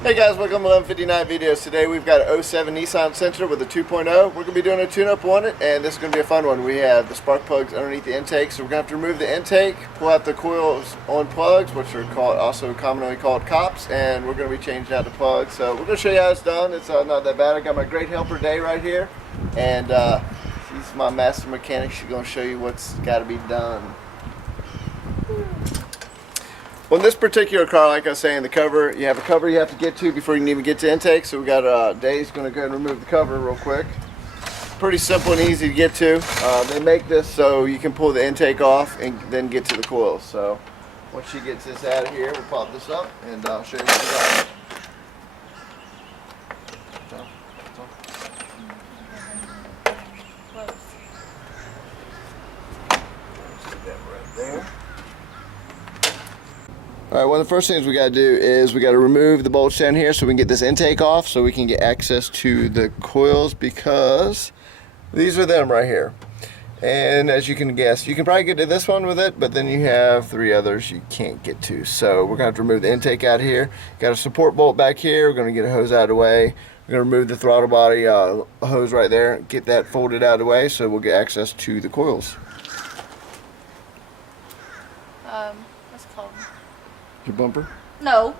Hey guys, welcome to 1159 Videos. Today we've got an '07 Nissan Sentra with a 2.0. We're going to be doing a tune-up on it, and this is going to be a fun one. We have the spark plugs underneath the intake, so we're going to have to remove the intake, pull out the coils on plugs, which are also commonly called cops, and we're going to be changing out the plugs. So we're going to show you how it's done. It's not that bad. I got my great helper Day right here, and she's my master mechanic. She's going to show you what's got to be done. On this particular car, like I was saying, the cover, you have a cover you have to get to before you can even get to intake. So we got Dave's going to go ahead and remove the cover real quick. Pretty simple and easy to get to. They make this so you can pull the intake off and then get to the coils. So once she gets this out of here, we'll pop this up and I'll show you what we got. Right there. Alright, one of the first things we got to do is we got to remove the bolts down here so we can get this intake off so we can get access to the coils, because these are them right here. And as you can guess, you can probably get to this one with it, but then you have three others you can't get to. So we're going to have to remove the intake out of here. Got a support bolt back here. We're going to get a hose out of the way. We're going to remove the throttle body hose right there, get that folded out of the way so we'll get access to the coils. What's it called? Your bumper? No.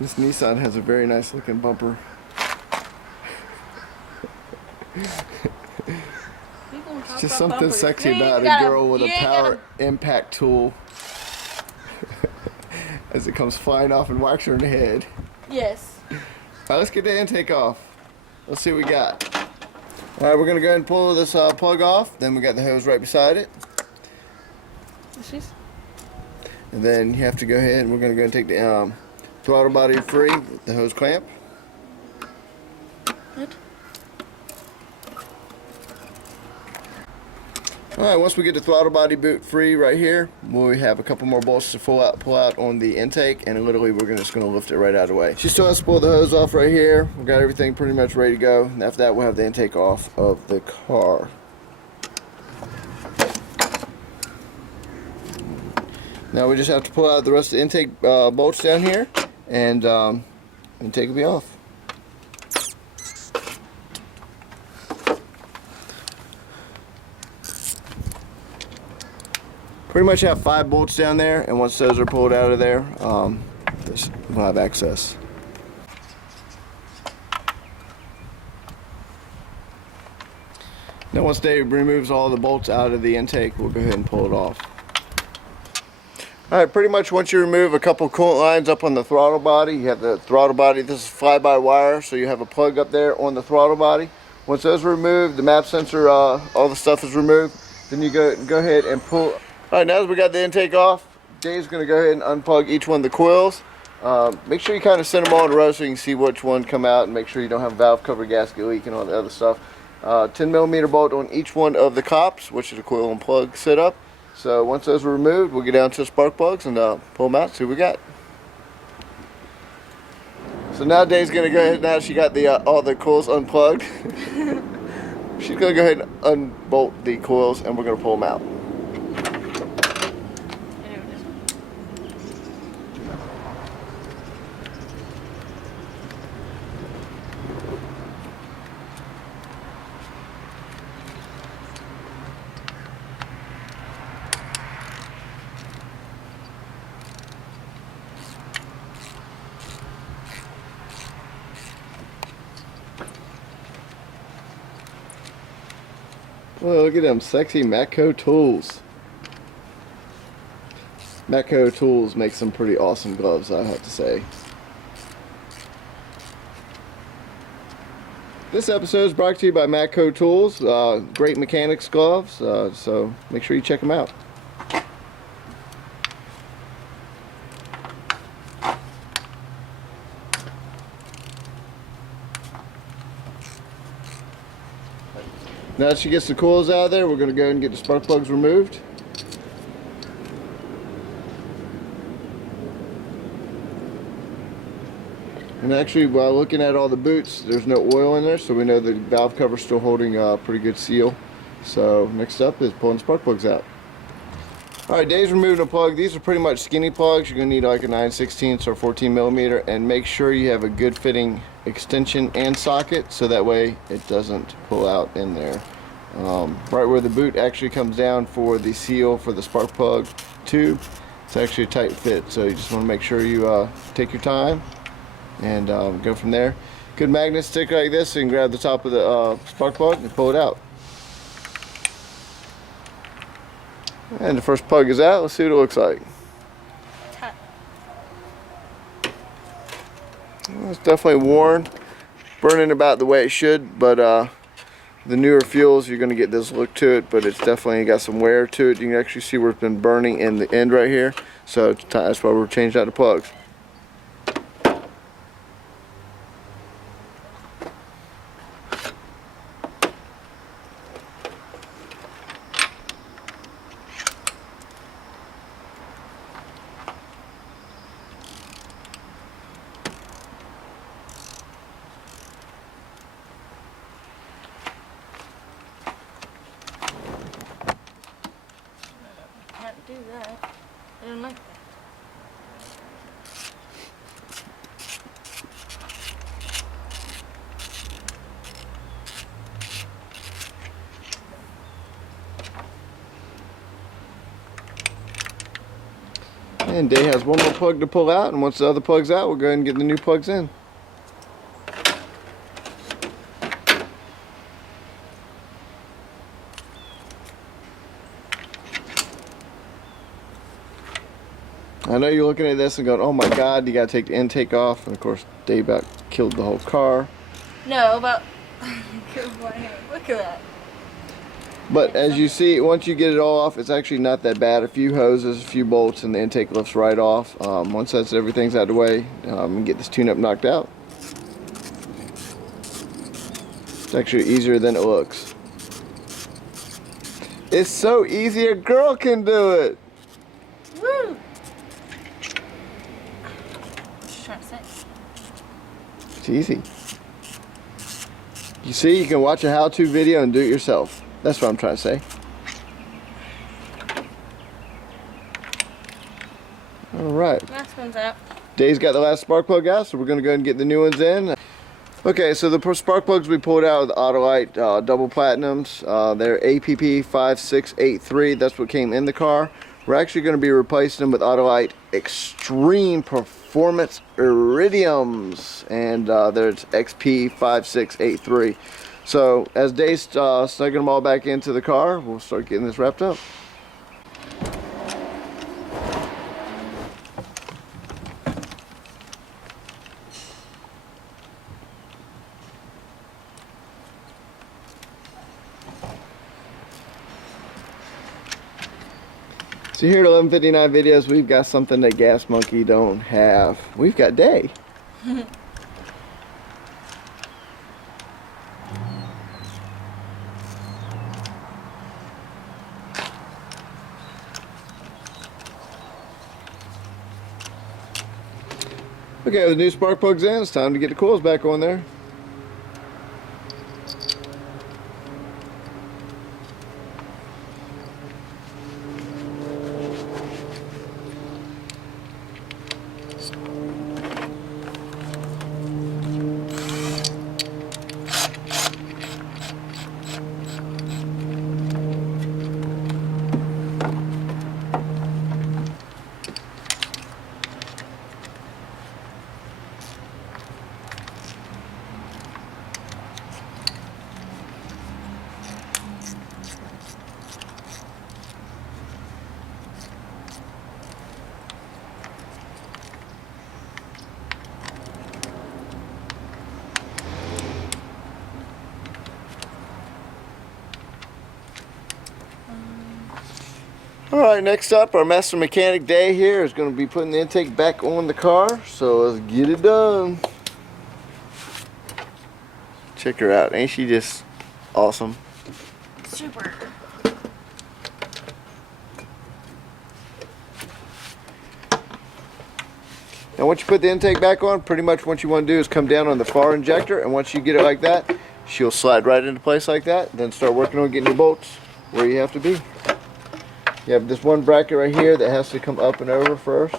This Nissan has a very nice looking bumper. It's just something sexy about a girl with a power impact tool as it comes flying off and whacks her in the head. Yes. Alright, let's get the intake off. Let's see what we got. Alright, we're going to go ahead and pull this plug off. Then we got the hose right beside it. And then you have to go ahead and we're going to go and take the throttle body free, the hose clamp. Good. Alright, once we get the throttle body boot free right here, we have a couple more bolts to pull out on the intake, and literally we're just going to lift it right out of the way. She still has to pull the hose off right here. We've got everything pretty much ready to go. And after that we'll have the intake off of the car. Now we just have to pull out the rest of the intake bolts down here, and intake will be off. Pretty much have 5 bolts down there, and once those are pulled out of there, we'll have access. Now once Dave removes all the bolts out of the intake, we'll go ahead and pull it off. Alright, pretty much once you remove a couple coolant lines up on the throttle body, you have the throttle body, this is fly-by-wire, so you have a plug up there on the throttle body. Once those are removed, the map sensor, all the stuff is removed, then you go ahead and pull. Alright, now that we got the intake off, Dave's going to go ahead and unplug each one of the coils. Make sure you kind of send them all in a row so you can see which one come out, and make sure you don't have valve cover, gasket leak, and all the other stuff. 10mm bolt on each one of the cops, which is a coil and plug setup. So once those are removed, we'll get down to the spark plugs and pull them out, see what we got. So now Dave's going to go ahead, now she got the all the coils unplugged. She's going to go ahead and unbolt the coils, and we're going to pull them out. Well, look at them sexy Matco tools. Matco tools make some pretty awesome gloves, I have to say. This episode is brought to you by Matco Tools, great mechanics gloves, so make sure you check them out. Now that she gets the coils out of there, we're going to go ahead and get the spark plugs removed. And actually, while looking at all the boots, there's no oil in there, so we know the valve cover's still holding a pretty good seal. So next up is pulling spark plugs out. Alright, Dave's removing a plug. These are pretty much skinny plugs. You're going to need like a 9/16 or 14 millimeter, and make sure you have a good fitting extension and socket so that way it doesn't pull out in there. Right where the boot actually comes down for the seal for the spark plug tube, it's actually a tight fit, so you just want to make sure you take your time and go from there. Good magnet stick like this, so you can grab the top of the spark plug and pull it out. And the first plug is out. Let's see what it looks like. Well, it's definitely worn, burning about the way it should, but the newer fuels, you're going to get this look to it, but it's definitely got some wear to it. You can actually see where it's been burning in the end right here, so that's why we're changing out the plugs. Can't do that. I don't like that. And Dave has one more plug to pull out, and once the other plug's out, we'll go ahead and get the new plugs in. I know you're looking at this and going, oh my god, you gotta take the intake off, and of course Dave about killed the whole car. No, but look at that. But as you see, once you get it all off, it's actually not that bad. A few hoses, a few bolts, and the intake lifts right off. Once everything's out of the way, and get this tune-up knocked out. It's actually easier than it looks. It's so easy, a girl can do it. Woo! Just trying to say. It's easy. You see, you can watch a how-to video and do it yourself. That's what I'm trying to say. Alright. Last one's out. Dave's got the last spark plug out, so we're going to go ahead and get the new ones in. Okay, so the spark plugs we pulled out of the Autolite double platinums, they're APP 5683. That's what came in the car. We're actually going to be replacing them with Autolite Extreme Performance Iridiums, and there's XP 5683. So as Dave's snugging them all back into the car, we'll start getting this wrapped up. So here at 1159 Videos, we've got something that Gas Monkey don't have. We've got Day. Okay, with the new spark plugs in, it's time to get the coils back on there. Alright, next up, our master mechanic Day here is going to be putting the intake back on the car, so let's get it done. Check her out, ain't she just awesome? Super. Now once you put the intake back on, pretty much what you want to do is come down on the far injector, and once you get it like that, she'll slide right into place like that, then start working on getting your bolts where you have to be. You have this one bracket right here that has to come up and over first,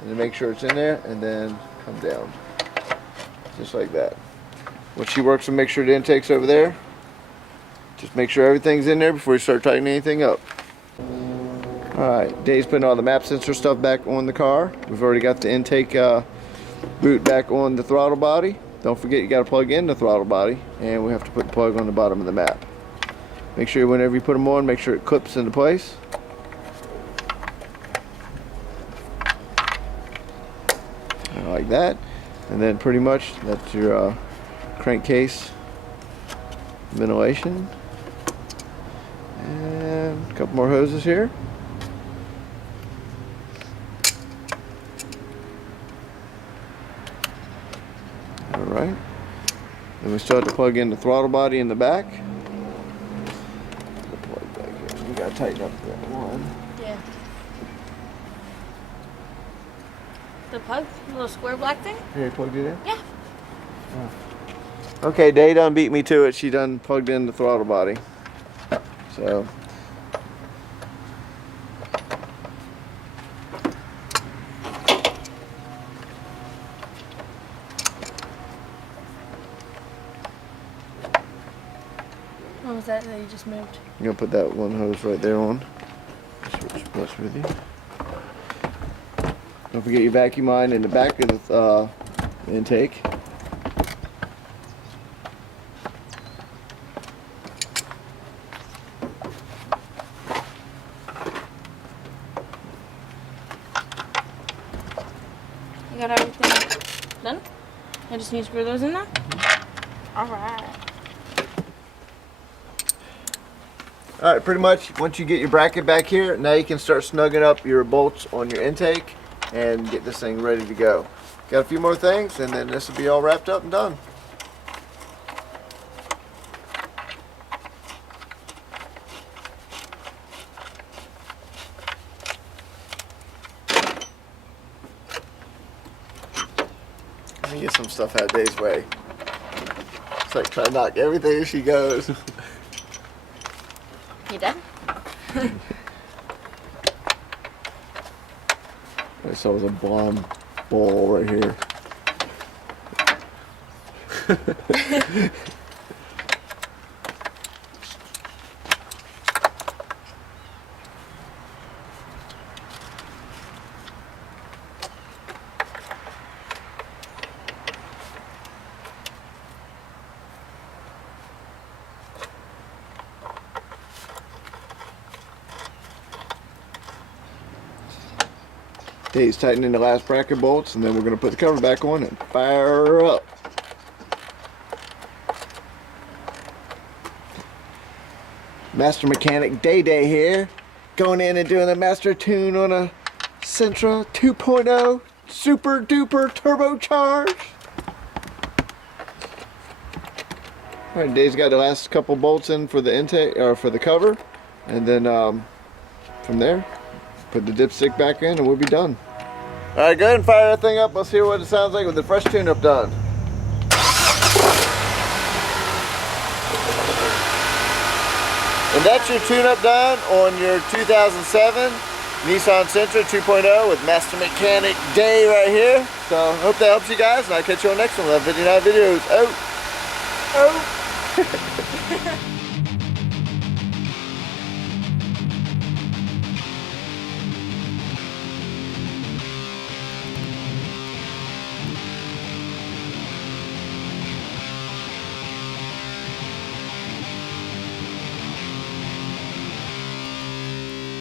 and then make sure it's in there, and then come down, just like that. Once she works and make sure the intake's over there, just make sure everything's in there before you start tightening anything up. Alright, Dave's putting all the map sensor stuff back on the car. We've already got the intake boot back on the throttle body. Don't forget you got to plug in the throttle body, and we have to put the plug on the bottom of the map. Make sure whenever you put them on, make sure it clips into place. Like that, and then pretty much that's your crankcase ventilation, and a couple more hoses here. Alright, then we still have to plug in the throttle body in the back. The plug back here. We gotta tighten up that one. Yeah. The plug? The little square black thing? Here, you plugged it in? Yeah. Oh. Okay, Day done beat me to it. She done plugged in the throttle body. So. What was that you just moved? I'm gonna put that one hose right there on. Switch plus with you. Don't forget your vacuum line in the back of the intake. You got everything done? I just need to screw those in now? Alright. Alright, pretty much once you get your bracket back here, now you can start snugging up your bolts on your intake and get this thing ready to go. Got a few more things and then this will be all wrapped up and done. Let me get some stuff out of Dave's way. It's like trying to knock everything as she goes. You done? I saw it was a blonde ball right here. Dave's tightening the last bracket bolts, and then we're going to put the cover back on and fire her up. Master Mechanic Day here, going in and doing a master tune on a Sentra 2.0 super duper turbocharged. Alright, Dave's got the last couple bolts in for the intake, or for the cover, and then from there, put the dipstick back in and we'll be done. Alright, go ahead and fire that thing up. Let's hear what it sounds like with the fresh tune-up done. And that's your tune-up done on your 2007 Nissan Sentra 2.0 with Master Mechanic Day right here. So, hope that helps you guys, and I'll catch you on the next one. Love 59 videos. Oh! Oh!